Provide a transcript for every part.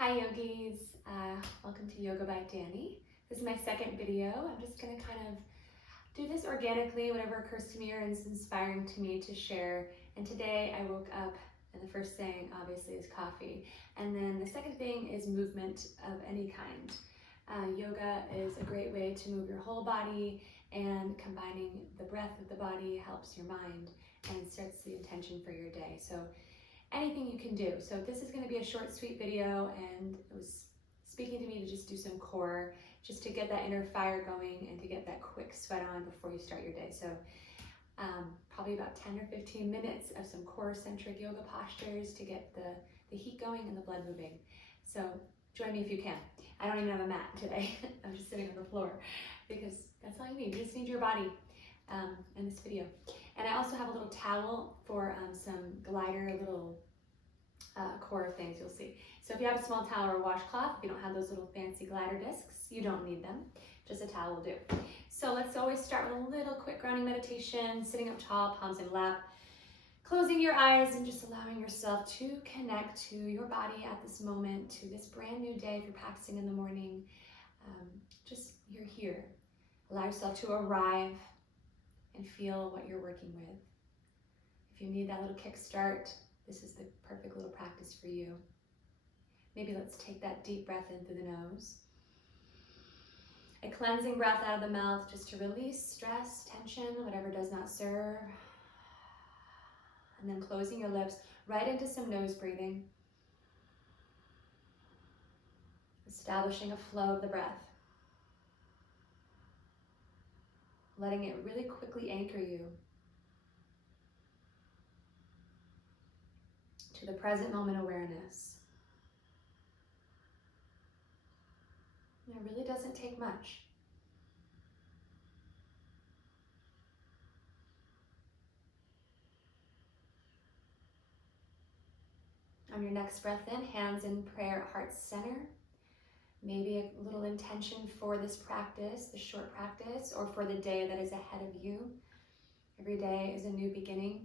Hi yogis, welcome to Yoga by Danny. This is my second video. I'm just gonna kind of do this organically, whatever occurs to me or is inspiring to me to share. And today I woke up and the first thing obviously is coffee. And then the second thing is movement of any kind. Yoga is a great way to move your whole body, and combining the breath with the body helps your mind and sets the intention for your day. So anything you can do. So this is going to be a short, sweet video, and it was speaking to me to just do some core, just to get that inner fire going and to get that quick sweat on before you start your day. So probably about 10 or 15 minutes of some core-centric yoga postures to get the heat going and the blood moving. So join me if you can. I don't even have a mat today. I'm just sitting on the floor because that's all you need. You just need your body in this video. And I also have a little towel for some glider, little core things you'll see. So if you have a small towel or a washcloth, if you don't have those little fancy glider discs, you don't need them. Just a towel will do. So let's always start with a little quick grounding meditation, sitting up tall, palms in lap, closing your eyes and just allowing yourself to connect to your body at this moment, to this brand new day if you're practicing in the morning. Just you're here. Allow yourself to arrive and feel what you're working with. If you need that little kickstart, this is the perfect little practice for you. Maybe let's take that deep breath in through the nose. A cleansing breath out of the mouth just to release stress, tension, whatever does not serve. And then closing your lips right into some nose breathing. Establishing a flow of the breath. Letting it really quickly anchor you to the present moment awareness. And it really doesn't take much. On your next breath in, hands in prayer, heart center. Maybe a little intention for this practice, the short practice, or for the day that is ahead of you. Every day is a new beginning,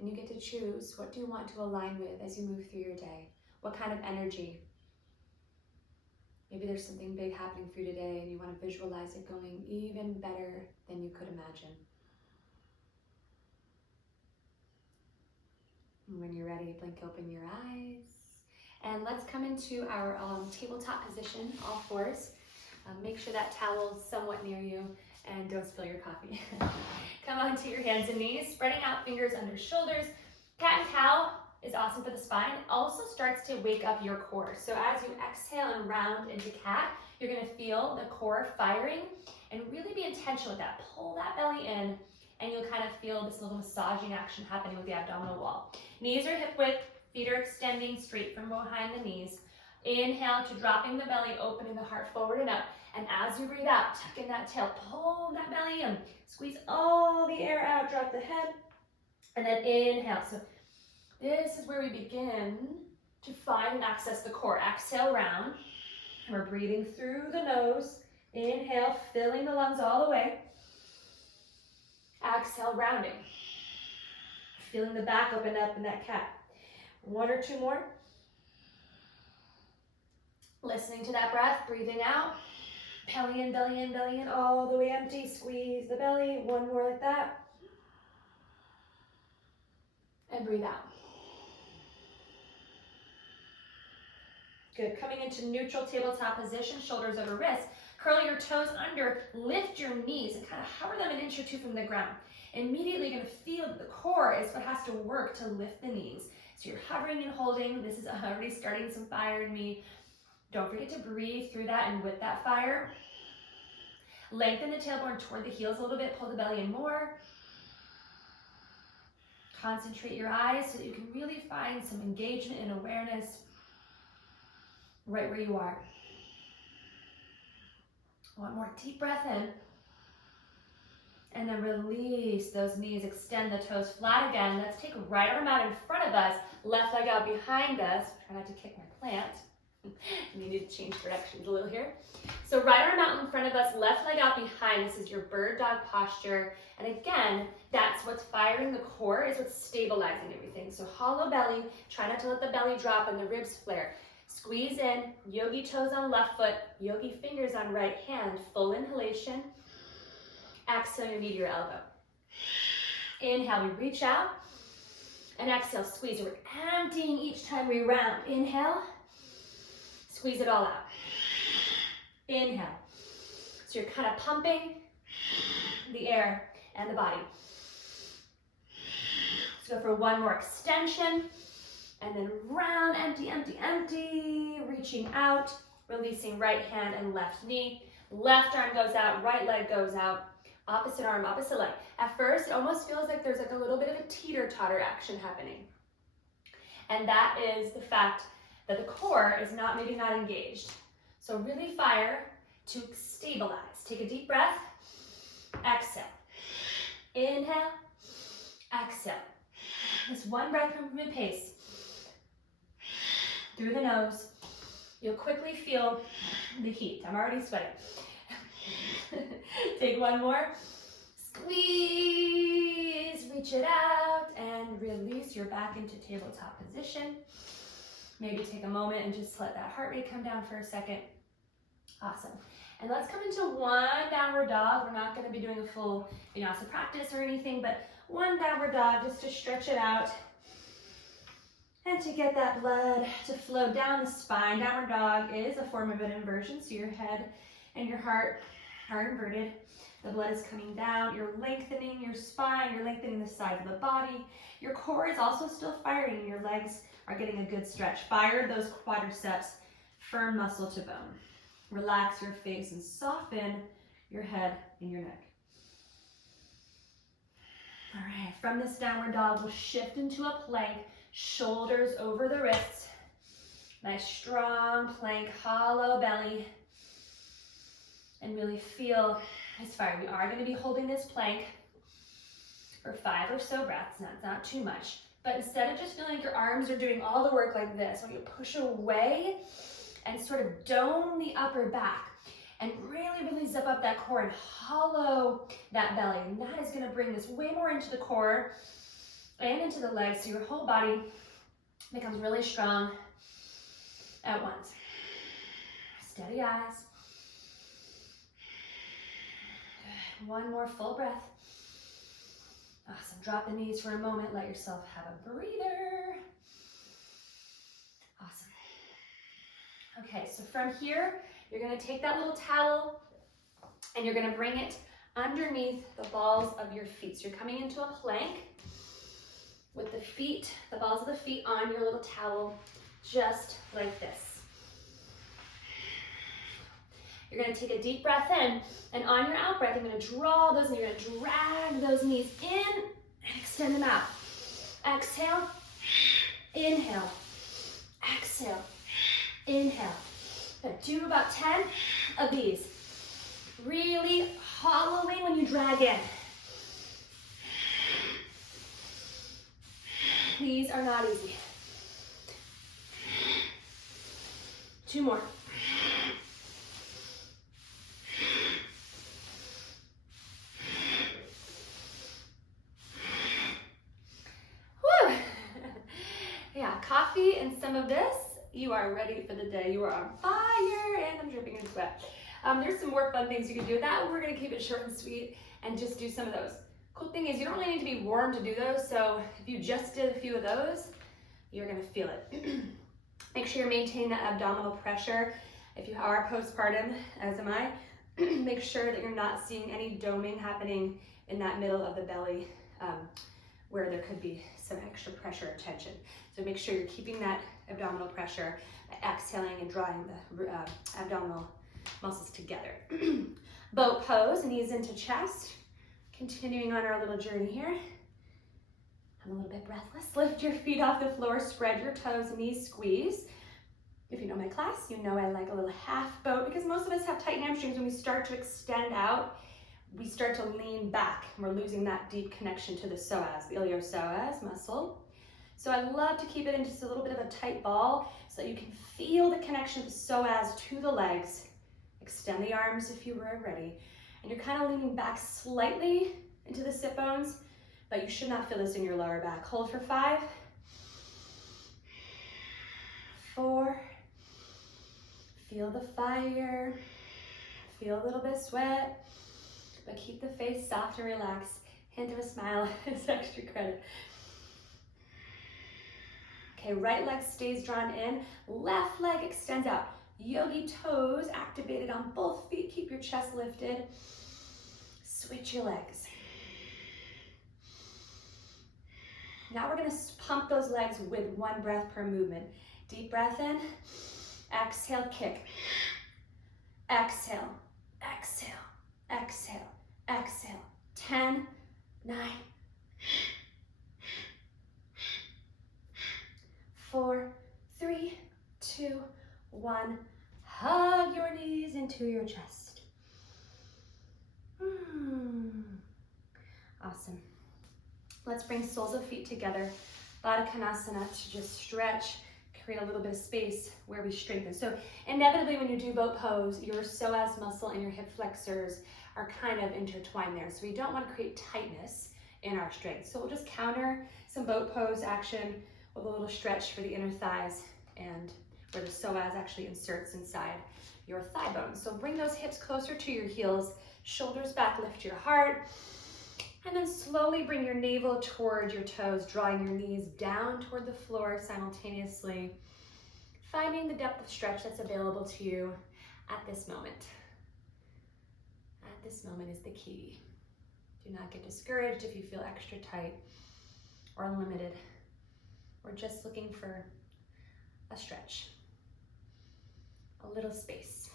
and you get to choose what do you want to align with as you move through your day. What kind of energy? Maybe there's something big happening for you today, and you want to visualize it going even better than you could imagine. And when you're ready, blink open your eyes. And let's come into our tabletop position, all fours. Make sure that towel is somewhat near you and don't spill your coffee. Come onto your hands and knees, spreading out fingers under shoulders. Cat and cow is awesome for the spine. It also starts to wake up your core. So as you exhale and round into cat, you're gonna feel the core firing and really be intentional with that. Pull that belly in and you'll kind of feel this little massaging action happening with the abdominal wall. Knees are hip width. Feet are extending straight from behind the knees. Inhale to dropping the belly, opening the heart forward and up. And as you breathe out, tuck in that tail, pull that belly in. Squeeze all the air out, drop the head. And then inhale. So this is where we begin to find and access the core. Exhale, round. And we're breathing through the nose. Inhale, filling the lungs all the way. Exhale, rounding. Feeling the back open up in that cat. One or two more. Listening to that breath, breathing out. Belly in, belly in, belly in, all the way empty. Squeeze the belly. One more like that. And breathe out. Good. Coming into neutral tabletop position, shoulders over wrists. Curl your toes under, lift your knees, and kind of hover them an inch or two from the ground. Immediately you're going to feel that the core is what has to work to lift the knees. So you're hovering and holding. This is already starting some fire in me. Don't forget to breathe through that and with that fire. Lengthen the tailbone toward the heels a little bit. Pull the belly in more. Concentrate your eyes so that you can really find some engagement and awareness right where you are. One more deep breath in. And then release those knees, extend the toes flat again. Let's take a right arm out in front of us, left leg out behind us. Try not to kick my plant. You need to change directions a little here. So right arm out in front of us, left leg out behind. This is your bird dog posture. And again, that's what's firing the core, is what's stabilizing everything. So hollow belly, try not to let the belly drop and the ribs flare. Squeeze in, yogi toes on left foot, yogi fingers on right hand, full inhalation. Exhale your knee to your elbow. Inhale, we reach out. And exhale, squeeze. We're emptying each time we round. Inhale, squeeze it all out. Inhale. So you're kind of pumping the air and the body. Let's go for one more extension. And then round, empty, empty, empty. Reaching out, releasing right hand and left knee. Left arm goes out, right leg goes out. Opposite arm, opposite leg. At first, it almost feels like there's like a little bit of a teeter-totter action happening. And that is the fact that the core is maybe not engaged. So really fire to stabilize. Take a deep breath. Exhale. Inhale. Exhale. Just one breath from mid-pace. Through the nose. You'll quickly feel the heat. I'm already sweating. Take one more. Squeeze, reach it out, and release. You're back into tabletop position. Maybe take a moment and just let that heart rate come down for a second. Awesome. And let's come into one downward dog. We're not going to be doing a full vinyasa practice or anything, but one downward dog just to stretch it out and to get that blood to flow down the spine. Downward dog is a form of an inversion, so your head and your heart are inverted. The blood is coming down. You're lengthening your spine. You're lengthening the sides of the body. Your core is also still firing. Your legs are getting a good stretch. Fire those quadriceps, firm muscle to bone. Relax your face and soften your head and your neck. All right, from this downward dog, we'll shift into a plank, shoulders over the wrists. Nice strong plank, hollow belly. And really feel this fire. We are going to be holding this plank for 5 or so breaths. That's not too much. But instead of just feeling like your arms are doing all the work like this, when you push away and sort of dome the upper back and really zip up that core and hollow that belly. And that is going to bring this way more into the core and into the legs, so your whole body becomes really strong at once. Steady eyes. Good. One more full breath. Awesome. Drop the knees for a moment. Let yourself have a breather. Awesome. Okay, so from here, you're going to take that little towel and you're going to bring it underneath the balls of your feet. So you're coming into a plank with the feet, the balls of the feet on your little towel, just like this. You're going to take a deep breath in, and on your out breath, you're going to draw those knees, you're going to drag those knees in and extend them out. Exhale, inhale, exhale, inhale. Good. Do about 10 of these. Really hollowing when you drag in. These are not easy. 2 more. Woo! Yeah, coffee and some of this, you are ready for the day. You are on fire, and I'm dripping in sweat. There's some more fun things you can do. That we're gonna keep it short and sweet and just do some of those. Cool thing is you don't really need to be warm to do those, so if you just did a few of those, you're gonna feel it. Make sure you're maintaining that abdominal pressure. If you are postpartum, as am I, make sure that you're not seeing any doming happening in that middle of the belly where there could be some extra pressure or tension. So make sure you're keeping that abdominal pressure, exhaling and drawing the abdominal muscles together. Boat pose, knees into chest. Continuing on our little journey here. I'm a little bit breathless. Lift your feet off the floor, spread your toes, knees squeeze. If you know my class, you know I like a little half boat because most of us have tight hamstrings. When we start to extend out, we start to lean back and we're losing that deep connection to the psoas, the iliopsoas muscle. So I love to keep it in just a little bit of a tight ball so that you can feel the connection of the psoas to the legs. Extend the arms if you were ready. And you're kind of leaning back slightly into the sit bones, but you should not feel this in your lower back. Hold for 5, 4, Feel the fire. Feel a little bit of sweat, but keep the face soft and relaxed. Hint of a smile is extra credit. Okay, right leg stays drawn in, left leg extends out. Yogi toes activated on both feet. Keep your chest lifted. Switch your legs. Now we're gonna pump those legs with one breath per movement. Deep breath in, exhale, kick. Exhale, exhale, exhale, exhale. 10, 9, 4, 3, 2, 1. Hug your knees into your chest. Awesome. Let's bring soles of feet together. Baddha Konasana to just stretch, create a little bit of space where we strengthen. So inevitably when you do boat pose, your psoas muscle and your hip flexors are kind of intertwined there. So we don't want to create tightness in our strength. So we'll just counter some boat pose action with a little stretch for the inner thighs and where the psoas actually inserts inside your thigh bone. So bring those hips closer to your heels, shoulders back, lift your heart. And then slowly bring your navel toward your toes, drawing your knees down toward the floor simultaneously, finding the depth of stretch that's available to you at this moment. At this moment is the key. Do not get discouraged if you feel extra tight or limited. We're just looking for a stretch, a little space.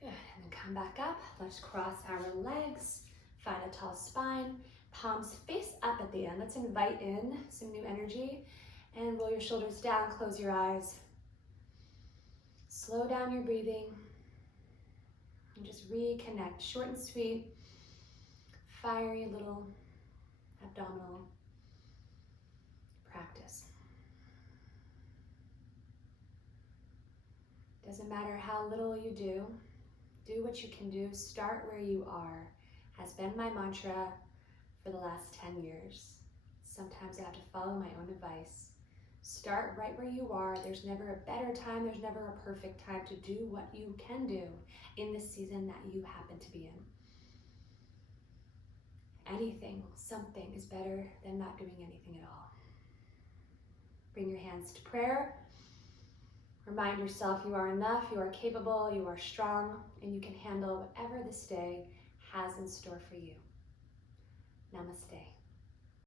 Good, and then come back up. Let's cross our legs, find a tall spine, palms face up at the end. Let's invite in some new energy and roll your shoulders down, close your eyes. Slow down your breathing and just reconnect. Short and sweet, fiery little abdominal practice. Doesn't matter how little you do what you can do. Start where you are has been my mantra for the last 10 years. Sometimes I have to follow my own advice. Start right where you are. There's never a better time. There's never a perfect time to do what you can do in the season that you happen to be in. Anything, something is better than not doing anything at all. Bring your hands to prayer. Remind yourself you are enough, you are capable, you are strong, and you can handle whatever this day has in store for you. Namaste.